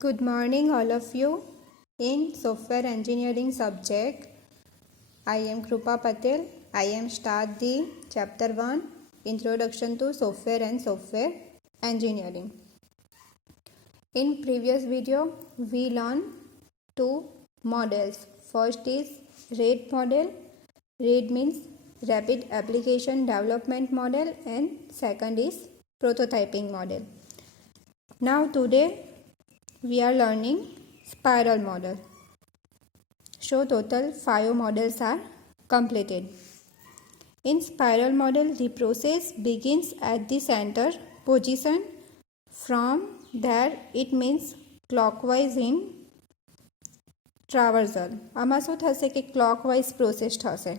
Good morning, all of you. In software engineering subject, I am Krupa Patel. I am start the chapter 1, Introduction to Software and Software Engineering. In previous video, we learned two models. First is RAD model. RAD means Rapid Application Development Model, and second is Prototyping Model. Now today we are learning spiral model. So total 5 models are completed. In spiral model, the process begins at the center position. From there it means clockwise in traversal. આમાં શું થશે કે clockwise process થશે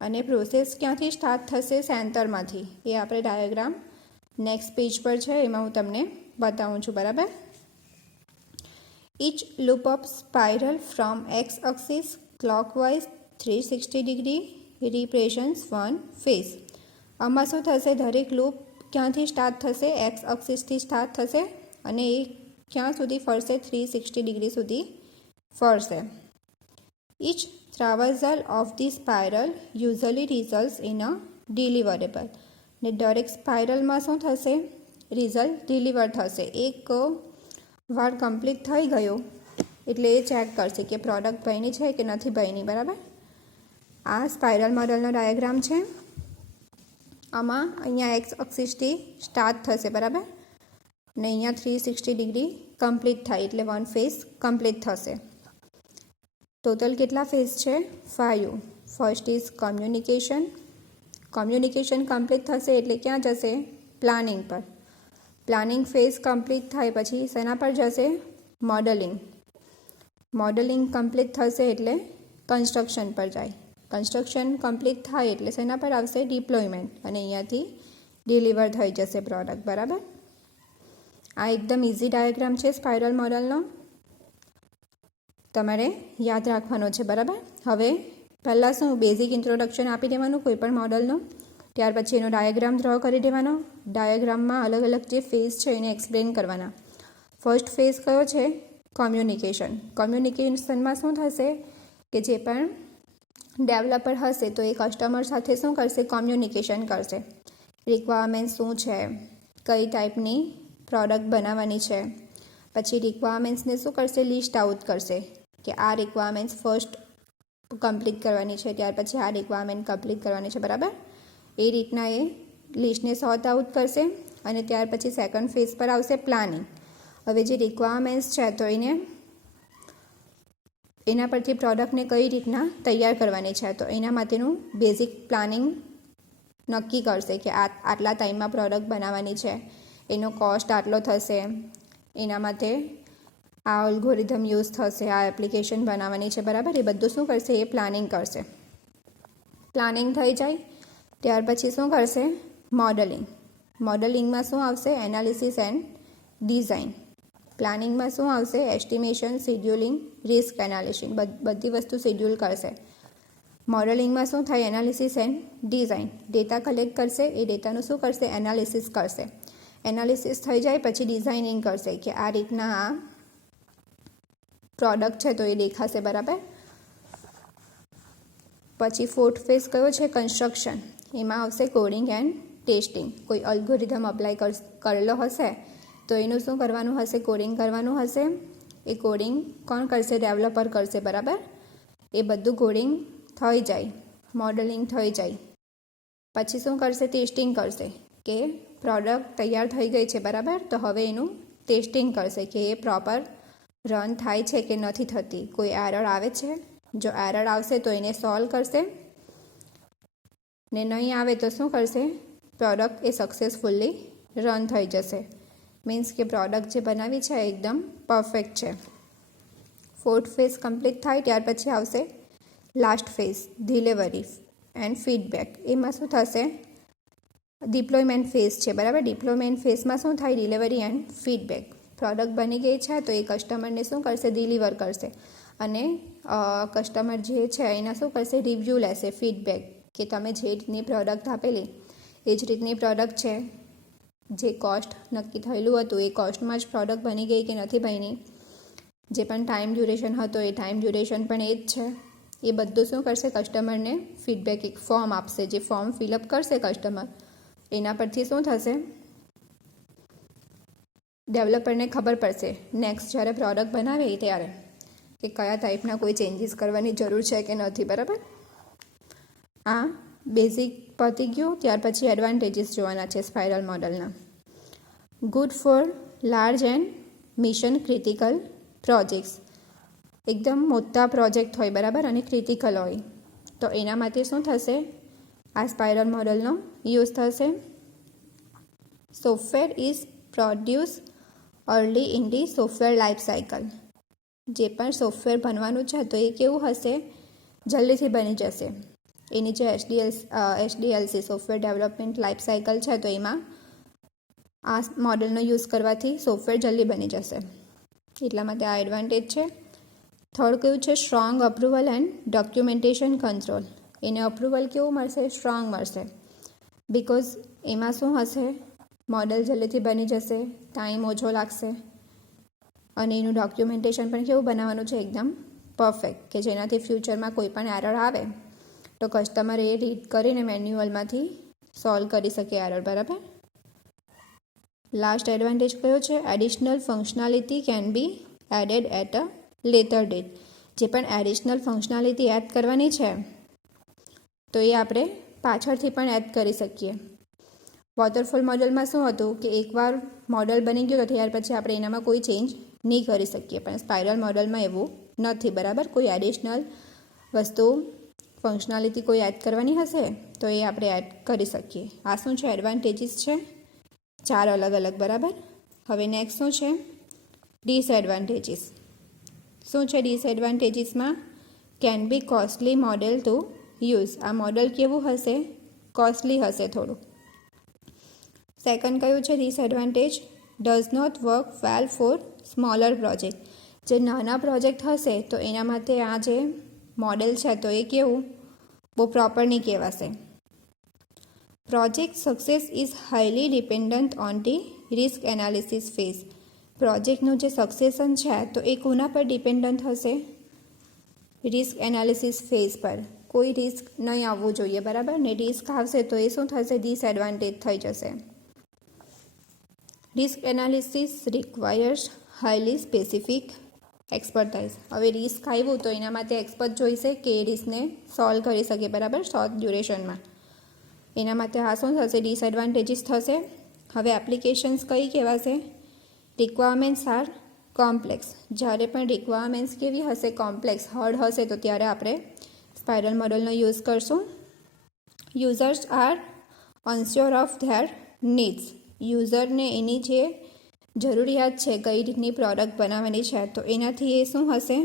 અને process ક્યાંથી start થશે? સેન્ટરમાંથી. એ આપણે ડાયાગ્રામ નેક્સ્ટ પેજ પર છે, એમાં હું તમને બતાવું છું. બરાબર. Each loop of spiral from x-axis clockwise 360 degree represents one phase. આમાં શું થશે? દરેક લૂપ ક્યાંથી સ્ટાર્ટ થશે? એક્સ એક્સિસથી સ્ટાર્ટ થશે અને એ ક્યાં સુધી ફરશે? 360 ડિગ્રી સુધી ફરશે. Each traversal of the spiral usually results in a deliverable. ને દરેક સ્પાઇરલમાં શું થશે? રિઝલ્ટ ડિલિવર થશે. એક વાર કમ્પ્લીટ થઈ ગયો એટલે એ ચેક કરશે કે પ્રોડક્ટ બની છે કે નથી બની. બરાબર. આ સ્પાઇરલ મોડલનો ડાયાગ્રામ છે. આમાં અહીંયા એક્સ એક્સિસથી સ્ટાર્ટ થશે. બરાબર. ને અહીંયા 360 ડિગ્રી કમ્પ્લીટ થાય એટલે વન ફેઝ કમ્પ્લીટ થશે. ટોટલ કેટલા ફેઝ છે? 5. First is communication. Communication complete થશે એટલે ક્યાં જશે? પ્લાનિંગ પર. પ્લાનિંગ ફેઝ કમ્પ્લીટ થાય પછી શેના પર જશે? મોડલિંગ. મોડલિંગ કમ્પ્લીટ થશે એટલે કન્સ્ટ્રક્શન પર જાય. કન્સ્ટ્રક્શન કમ્પ્લીટ થાય એટલે શેના પર આવશે? ડિપ્લોયમેન્ટ. અને અહીંયાથી ડિલિવર થઈ જશે પ્રોડક્ટ. બરાબર. આ એકદમ ઇઝી ડાયાગ્રામ છે સ્પાઇરલ મોડલનો, તમારે યાદ રાખવાનો છે. બરાબર. હવે પહેલાં શું બેઝિક ઇન્ટ્રોડક્શન આપી દેવાનું કોઈ પણ મોડલનું, ત્યાર પછી એનો ડાયાગ્રામ ડ્રો કરી દેવાનો. ડાયાગ્રામમાં અલગ અલગ જે ફેઝ છે એને એક્સપ્લેન કરવાના. ફર્સ્ટ ફેઝ કયો છે? કોમ્યુનિકેશન. કોમ્યુનિકેશનમાં શું થશે કે જે પણ ડેવલપર હશે તો એ કસ્ટમર સાથે શું કરશે? કોમ્યુનિકેશન કરશે. રિક્વાયરમેન્ટ શું છે, કઈ ટાઈપની પ્રોડક્ટ બનાવવાની છે. પછી રિક્વાયરમેન્ટ્સને શું કરશે? લિસ્ટ આઉટ કરશે કે આ રિક્વાયરમેન્ટ્સ ફર્સ્ટ કમ્પ્લીટ કરવાની છે, ત્યાર પછી આ રિક્વાયરમેન્ટ કમ્પ્લીટ કરવાની છે. બરાબર. એ રીતના એ લિસ્ટને સોર્ટ આઉટ કરશે અને ત્યાર પછી સેકન્ડ ફેઝ પર આવશે પ્લાનિંગ. હવે જે રિક્વાયરમેન્ટ્સ છે તો એના પરથી પ્રોડક્ટને કઈ રીતના તૈયાર કરવાની છે તો એના માટેનું બેઝિક પ્લાનિંગ નક્કી કરશે કે આટલા ટાઈમમાં પ્રોડક્ટ બનાવવાની છે, એનો કોસ્ટ આટલો થશે, એના માટે આ અલ્ગોરિધમ યુઝ થશે, આ એપ્લિકેશન બનાવવાની છે. બરાબર. એ બધું શું કરશે? એ પ્લાનિંગ કરશે. પ્લાનિંગ થઈ જાય ત્યાર પછી શું કરશે? મોડલિંગ. મોડલિંગમાં શું આવશે? Analysis and design. પ્લાનિંગમાં શું આવશે? Estimation, scheduling, risk analysis. બધી વસ્તુ શેડ્યુલ કરશે. મોડલિંગમાં શું થાય? Analysis and design. Data collect કરશે, એ ડેટાનું શું કરશે? એનાલિસિસ કરશે. એનાલિસિસ થઈ જાય પછી ડિઝાઇનિંગ કરશે કે આ રીતના આ પ્રોડક્ટ છે તો એ દેખાશે. બરાબર. પછી ફોર્થ ફેઝ કયો છે? કન્સ્ટ્રક્શન. એમાં આવશે કોડિંગ એન્ડ ટેસ્ટિંગ. કોઈ અલ્ગોરિધમ અપ્લાય કરેલો હશે તો એનું શું કરવાનું હશે? કોડિંગ કરવાનું હશે. એ કોડિંગ કોણ કરશે? ડેવલપર કરશે. બરાબર. એ બધું કોડિંગ થઈ જાય, મોડલિંગ થઈ જાય પછી શું કરશે? ટેસ્ટિંગ કરશે કે પ્રોડક્ટ તૈયાર થઈ ગઈ છે. બરાબર. તો હવે એનું ટેસ્ટિંગ કરશે કે એ પ્રોપર રન થાય છે કે નથી થતી, કોઈ એરર આવે છે. જો એરર આવશે તો એને સોલ્વ કરશે ને નહીં આવે તો શું કરશે? પ્રોડક્ટ એ સક્સેસફુલી રન થઈ જશે. મીન્સ કે પ્રોડક્ટ જે બનાવી છે એકદમ પરફેક્ટ છે. ફોર્થ ફેઝ કમ્પ્લીટ થાય ત્યાર પછી આવશે last phase, delivery and feedback. એમાં શું થશે? ડિપ્લોયમેન્ટ ફેઝ છે. બરાબર. ડિપ્લોયમેન્ટ ફેઝમાં શું થાય? Delivery and feedback. પ્રોડક્ટ બની ગઈ છે તો એ કસ્ટમરને શું કરશે? ડિલિવર કરશે અને કસ્ટમર જે છે એના શું કરશે? રિવ્યૂ લેશે, ફીડબેક કે તમે જે રીતની પ્રોડક્ટ આપેલી એ જ રીતની પ્રોડક્ટ છે, જે કોસ્ટ નક્કી થયેલું હતું એ કોસ્ટમાં જ પ્રોડક્ટ બની ગઈ કે નથી બની, જે પણ ટાઈમ ડ્યુરેશન હતો એ ટાઈમ ડ્યુરેશન પણ એ જ છે. એ બધું શું કરશે, કસ્ટમરને ફીડબેક એક ફોર્મ આપશે. જે ફોર્મ ફિલઅપ કરશે કસ્ટમર, એના પરથી શું થશે, ડેવલપરને ખબર પડશે નેક્સ્ટ જ્યારે પ્રોડક્ટ બનાવે ત્યારે કે કયા ટાઈપના કોઈ ચેન્જીસ કરવાની જરૂર છે કે નથી. બરાબર, આ બેઝિક પતી ગયું. ત્યાર પછી એડવાન્ટેજીસ જોવાના છે સ્પાઇરલ મોડલના. Good for large and mission critical projects. એકદમ મોટા પ્રોજેક્ટ હોય, બરાબર, અને ક્રિટિકલ હોય, તો એના માટે શું થશે, આ સ્પાઇરલ મોડલનો યુઝ થશે. Software is produce early in the software life cycle. જે પણ સોફ્ટવેર બનવાનું છે તો એ કેવું હશે, જલ્દીથી બની જશે. એની જે એચડીએલસી સોફ્ટવેર ડેવલપમેન્ટ લાઈફ સાયકલ છે તો એમાં આ મોડલનો યુઝ કરવાથી સોફ્ટવેર જલ્દી બની જશે. એટલા માટે આ એડવાન્ટેજ છે. થર્ડ કયું છે, strong approval and documentation control. એને અપ્રુવલ કેવું મળશે, સ્ટ્રોંગ મળશે. બિકોઝ એમાં શું હશે, મોડલ જલ્દીથી બની જશે, ટાઈમ ઓછો લાગશે, અને એનું ડોક્યુમેન્ટેશન પણ કેવું બનાવવાનું છે, એકદમ પરફેક્ટ, કે જેનાથી ફ્યુચરમાં કોઈ પણ એરર આવે તો કસ્ટમર એ રીડ કરીને મેન્યુઅલમાંથી સોલ્વ કરી શકે એરર. બરાબર. લાસ્ટ એડવાન્ટેજ કયો છે, additional functionality can be added at a later date. જે પણ એડિશનલ ફંક્શનાલિટી એડ કરવાની છે તો એ આપણે પાછળથી પણ એડ કરી શકીએ. વોટરફોલ મોડલમાં શું હતું કે એકવાર મોડલ બની ગયું તો ત્યાર પછી આપણે એનામાં કોઈ ચેન્જ નહીં કરી શકીએ, પણ સ્પાઇરલ મોડલમાં એવું નથી. બરાબર, કોઈ એડિશનલ વસ્તુ ફંક્શનાલિટી કોઈ એડ કરવાની હશે તો એ આપણે એડ કરી શકીએ. આ શું છે, એડવાન્ટેજીસ છે 4 અલગ અલગ. બરાબર. હવે નેક્સ્ટ શું છે, ડિસએડવાન્ટેજીસ. શું છે ડિસએડવાન્ટેજીસમાં, can be costly model to use. આ મોડલ કેવું હશે, કોસ્ટલી હશે થોડું. સેકન્ડ કયું છે disadvantage, does not work well for smaller project. જે નાના પ્રોજેક્ટ હશે તો એના માટે આ જે મોડેલ છે તો એ કેવું, બહુ પ્રોપર નહીં કહેવાશે. Project success is highly dependent on the risk analysis phase. પ્રોજેક્ટનું જે સક્સેશન છે તો એ કોના પર ડિપેન્ડન્ટ હશે, રિસ્ક એનાલિસિસ ફેઝ પર. કોઈ રિસ્ક નહીં આવવું જોઈએ. બરાબર, ને રિસ્ક આવશે તો એ શું થશે, ડિસએડવાન્ટેજ થઈ જશે. Risk analysis requires highly specific expertise. હવે રિસ્ક આવ્યું તો એના માટે એક્સપર્ટ જોઈશે કે એ રિસ્કને સોલ્વ કરી શકે. બરાબર, શોર્ટ ડ્યુરેશનમાં. એના માટે આ શું થશે, ડિસએડવાન્ટેજીસ થશે. હવે એપ્લિકેશન્સ કઈ કહેવાશે, રિક્વાયરમેન્ટ્સ આર કોમ્પ્લેક્સ. જ્યારે પણ રિક્વાયરમેન્ટ્સ કેવી હશે, કોમ્પ્લેક્સ, હાર્ડ હશે તો ત્યારે આપણે સ્પાઇરલ મોડલનો યુઝ કરશું. Users are unsure of their needs. યુઝરને એની જે જરૂરિયાત છે, કઈ રીતની પ્રોડક્ટ બનાવવાની છે તો એનાથી એ શું હશે,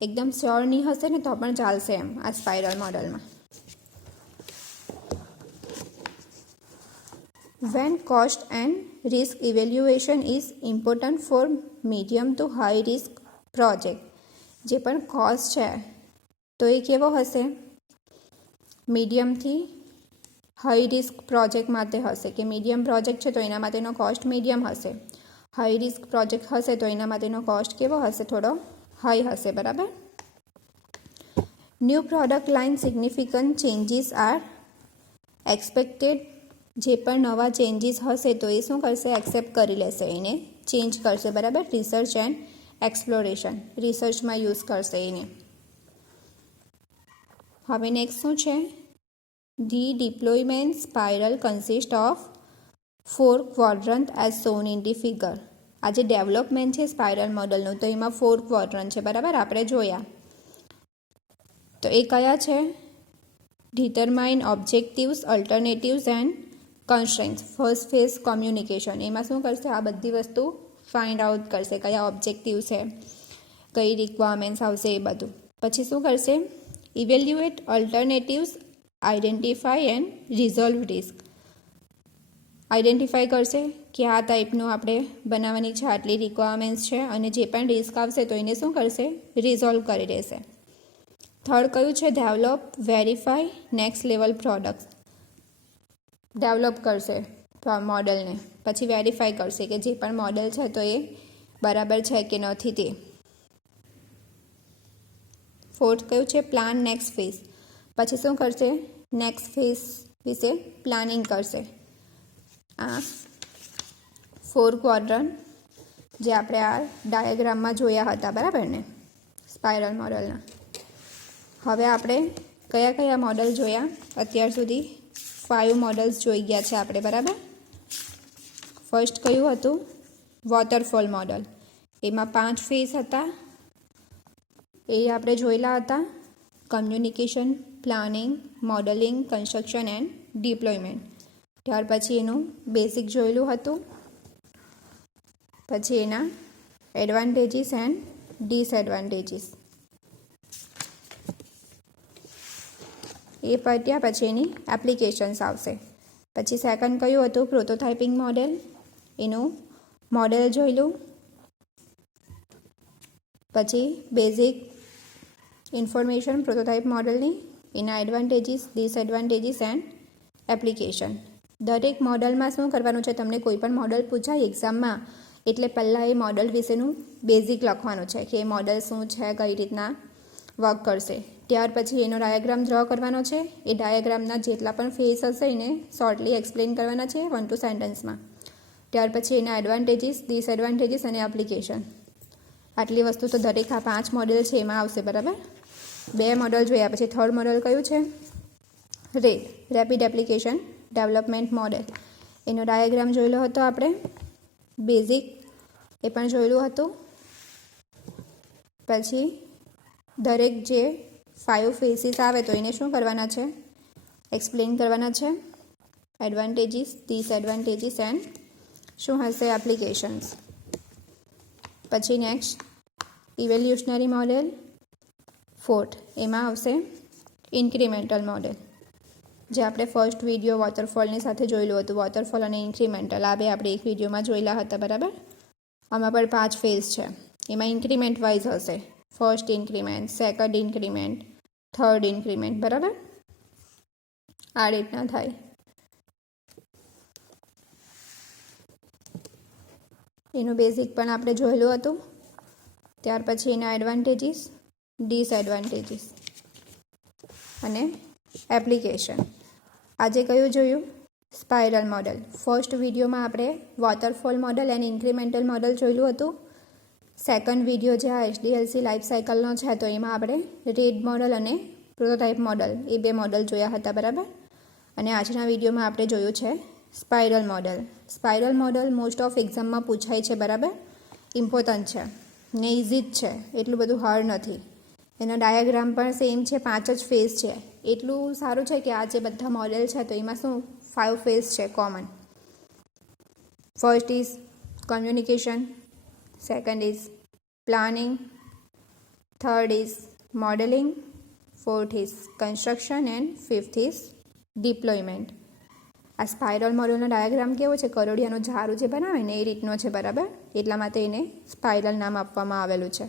એકદમ શ્યોર નહીં હશે ને તો પણ ચાલશે એમ આ સ્પાઇરલ મોડલમાં. When cost and risk evaluation is important for medium to high risk project. જે પણ કોસ્ટ છે તો એ કેવો હશે, મીડિયમથી હાઈ રિસ્ક પ્રોજેક્ટ માટે હશે. કે મીડિયમ પ્રોજેક્ટ છે તો એના માટેનો કોસ્ટ મીડિયમ હશે. હાઈ રિસ્ક પ્રોજેક્ટ હશે તો એના માટેનો કોસ્ટ કેવો હશે, થોડો હાઈ હશે. બરાબર. New product line significant changes are expected. જે પણ નવા ચેન્જીસ હશે તો એ શું કરશે, એક્સેપ્ટ કરી લેશે, એને ચેન્જ કરશે. બરાબર. રિસર્ચ એન્ડ એક્સપ્લોરેશન, રિસર્ચમાં યુઝ કરશે એને. હવે નેક્સ્ટ શું છે, the deployment spiral consist of 4 quadrant as shown in the figure. આ જે ડેવલપમેન્ટ છે સ્પાઇરલ મોડલનું તો એમાં 4 ક્વોડ્રન્ટ છે. બરાબર, આપણે જોયા. તો એ કયા છે, determine objectives, alternatives and constraints. First phase communication. એમાં શું કરશે, આ બધી વસ્તુ ફાઇન્ડ આઉટ કરશે, કયા ઓબ્જેક્ટિવ છે, કઈ રિક્વાયરમેન્ટ્સ આવશે એ બધું. પછી શું કરશે, evaluate alternatives, identify and resolve risk. Identify કરશે કે આ ટાઈપનું આપણે બનાવવાની છે, આટલી રિક્વાયરમેન્ટ્સ છે, અને જે પણ રિસ્ક આવશે તો એને શું કરશે, રિઝોલ્વ કરી દેશે. થર્ડ કયું છે, develop, verify, next level products. Develop કરશે મોડલને, પછી વેરીફાઈ કરશે કે જે પણ મોડલ છે તો એ બરાબર છે કે નથી તે. फोर्थ कયું છે પ્લાન નેક્સ્ટ ફેઝ. પછી શું કરશે? નેક્સ્ટ ફેઝ વિશે પ્લાનિંગ કરશે. આ 4 ક્વોડ્રન્ટ જે આપણે આ ડાયાગ્રામમાં જોયા હતા, બરાબર ને, સ્પાઇરલ મોડલના. હવે આપણે કયા કયા મોડલ જોયા? અત્યાર સુધી 5 મોડલ્સ જોઈ ગયા છે આપણે, બરાબર. ફર્સ્ટ કયું હતું? Waterfall model. એમાં 5 ફેઝ હતા, એ આપણે જોયેલા હતા. Communication, planning, modelling, construction and deployment. ત્યાર પછી એનું બેઝિક જોયેલું હતું. પછી એના એડવાન્ટેજીસ એન્ડ ડિસએડવાન્ટેજીસ એ પત્યા પછી એની એપ્લિકેશન્સ આવશે. પછી સેકન્ડ કયું હતું? Prototyping model. એનું મોડેલ જોયેલું. પછી બેઝિક ઇન્ફોર્મેશન પ્રોટોટાઇપ મોડલની, એના એડવાન્ટેજીસ, ડિસએડવાન્ટેજીસ એન્ડ એપ્લિકેશન. દરેક મોડલમાં શું કરવાનું છે? તમને કોઈ પણ મોડલ પૂછાય એક્ઝામમાં એટલે પહેલાં એ મોડલ વિશેનું બેઝિક લખવાનું છે કે એ મોડલ શું છે, કઈ રીતના વર્ક કરશે. ત્યાર પછી એનો ડાયાગ્રામ ડ્રો કરવાનો છે. એ ડાયાગ્રામના જેટલા પણ ફેસ હશે એને શોર્ટલી એક્સપ્લેન કરવાના છે 1-2 સેન્ટેન્સમાં. ત્યાર પછી એના એડવાન્ટેજીસ, ડિસએડવાન્ટેજીસ અને એપ્લિકેશન. આટલી વસ્તુ તો દરેક આ 5 મોડેલ છે એમાં આવશે, બરાબર. 2 મોડલ જોયા. પછી થર્ડ મોડલ કયું છે? Red, rapid application development model. એનો ડાયાગ્રામ જોયેલો હતો આપણે, બેઝિક એ પણ જોયેલું હતું. પછી દરેક જે 5 ફેસીસ આવે તો એને શું કરવાના છે? એક્સપ્લેન કરવાના છે. એડવાન્ટેજીસ, ડિસએડવાન્ટેજીસ એન્ડ શું હશે? એપ્લિકેશન્સ. પછી નેક્સ્ટ ઇવેલ્યુશનરી મોડેલ. ફોર્થ એમાં આવશે ઇન્ક્રીમેન્ટલ મોડેલ, જે આપણે ફર્સ્ટ વિડીયો વોટરફોલની સાથે જોયેલું હતું. વોટરફોલ અને ઇન્ક્રીમેન્ટલ આ બે આપણે એક વિડીયોમાં જોયેલા હતા, બરાબર. આમાં પણ 5 ફેઝ છે. એમાં ઇન્ક્રીમેન્ટ વાઇઝ હશે. First increment, second increment, third increment, બરાબર. આ રીતના થાય. એનું બેઝિક પણ આપણે જોયેલું હતું. ત્યાર પછી એના એડવાન્ટેજીસ, ડિસએડવાન્ટેજીસ અને એપ્લિકેશન. આજે કયું જોયું? Spiral model. ફર્સ્ટ વિડીયોમાં આપણે waterfall model and incremental model જોયેલું હતું. સેકન્ડ વિડીયો જે આ એચડીએલસી લાઈફ સાયકલનો છે તો એમાં આપણે રેડ મોડલ અને પ્રોટોટાઇપ મોડલ એ 2 મોડલ જોયા હતા, બરાબર. અને આજના વિડીયોમાં આપણે જોયું છે spiral model. Spiral model most of એક્ઝામમાં પૂછાય છે, બરાબર. ઇમ્પોર્ટન્ટ છે ને ઇઝી જ છે, એટલું બધું હાર્ડ નથી. એનો ડાયાગ્રામ પણ સેમ છે, 5 જ ફેઝ છે. એટલું સારું છે કે આ જે બધા મોડેલ છે તો એમાં શું 5 ફેઝ છે common. First is communication, second is planning, third is modelling, fourth is construction and fifth is deployment. આ સ્પાઇરલ મોડલનો ડાયાગ્રામ કેવો છે? કરોડિયાનું ઝાડું જે બનાવે ને એ રીતનો છે, બરાબર. એટલા માટે એને સ્પાઇરલ નામ આપવામાં આવેલું છે.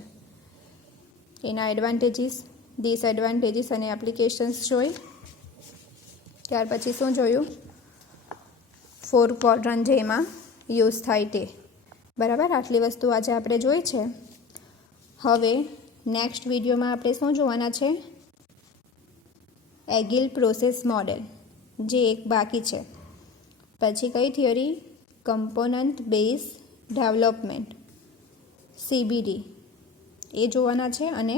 એના એડવાન્ટેજીસ, ડિસએડવાન્ટેજીસ અને એપ્લિકેશન્સ જોઈ. ત્યાર પછી શું જોયું? 4 ક્વોડ્રન્ટ જે એમાં યુઝ થાય તે, બરાબર. આટલી વસ્તુ આજે આપણે જોઈ છે. હવે નેક્સ્ટ વિડીયોમાં આપણે શું જોવાના છે? એગિલ પ્રોસેસ મોડેલ, જે એક બાકી છે. પછી કઈ theory? Component base development, CBD એ જોવાના છે. અને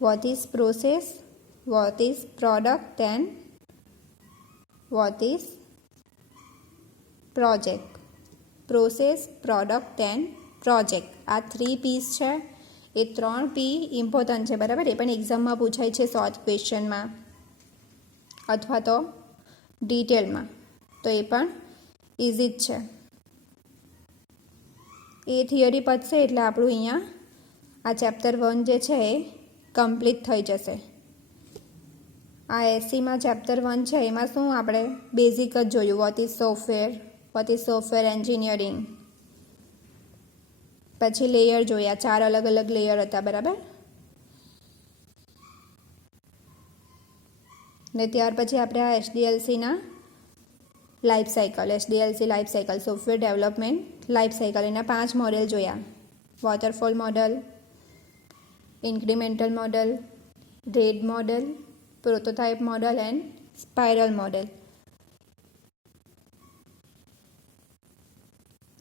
what is process, what is product and what is project. Process, product and project આ 3 P's છે. એ 3 P ઇમ્પોર્ટન્ટ છે, બરાબર. એ પણ એક્ઝામમાં પૂછાય છે શોર્ટ ક્વેશ્ચનમાં અથવા તો ડિટેલમાં, તો એ પણ ઇઝી જ છે. એ થિયરી પતશે એટલે આપણું અહીંયા આ ચેપ્ટર 1 જે છે એ કમ્પ્લીટ થઈ જશે. આ 80માં ચેપ્ટર 1 છે એમાં શું આપણે બેઝિક જ જોયું. What is software, what is software engineering. પછી લેયર જોયા, 4 અલગ અલગ લેયર હતા, બરાબર. ને ત્યાર પછી આપણે આ એચડીએલસીના life cycle, HDLC life cycle, software development life cycle, એના 5 મોડેલ જોયા. Waterfall model, incremental model, RAD model, prototype model and spiral model.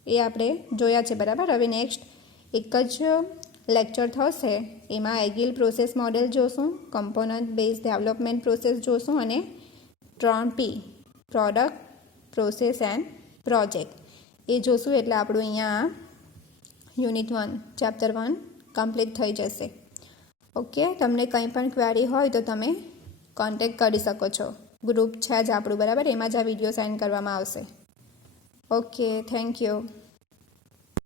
એ આપણે જોયા છે, બરાબર. હવે નેક્સ્ટ એક જ લેક્ચર થશે, એમાં એગિલ પ્રોસેસ મોડેલ જોશું, કમ્પોનન્ટ બેઝ ડેવલપમેન્ટ પ્રોસેસ જોશું અને 3P product, process and project એ જોશું. એટલે આપણું અહીંયા યુનિટ 1 ચેપ્ટર 1 કમ્પ્લીટ થઈ જશે. ઓકે, તમને કંઈ પણ ક્વેરી હોય તો તમે કોન્ટેક્ટ કરી શકો છો. ગ્રુપ છે જ આપણું, બરાબર, એમાં જ આ વિડીયો સેન્ડ કરવામાં આવશે. Okay, thank you.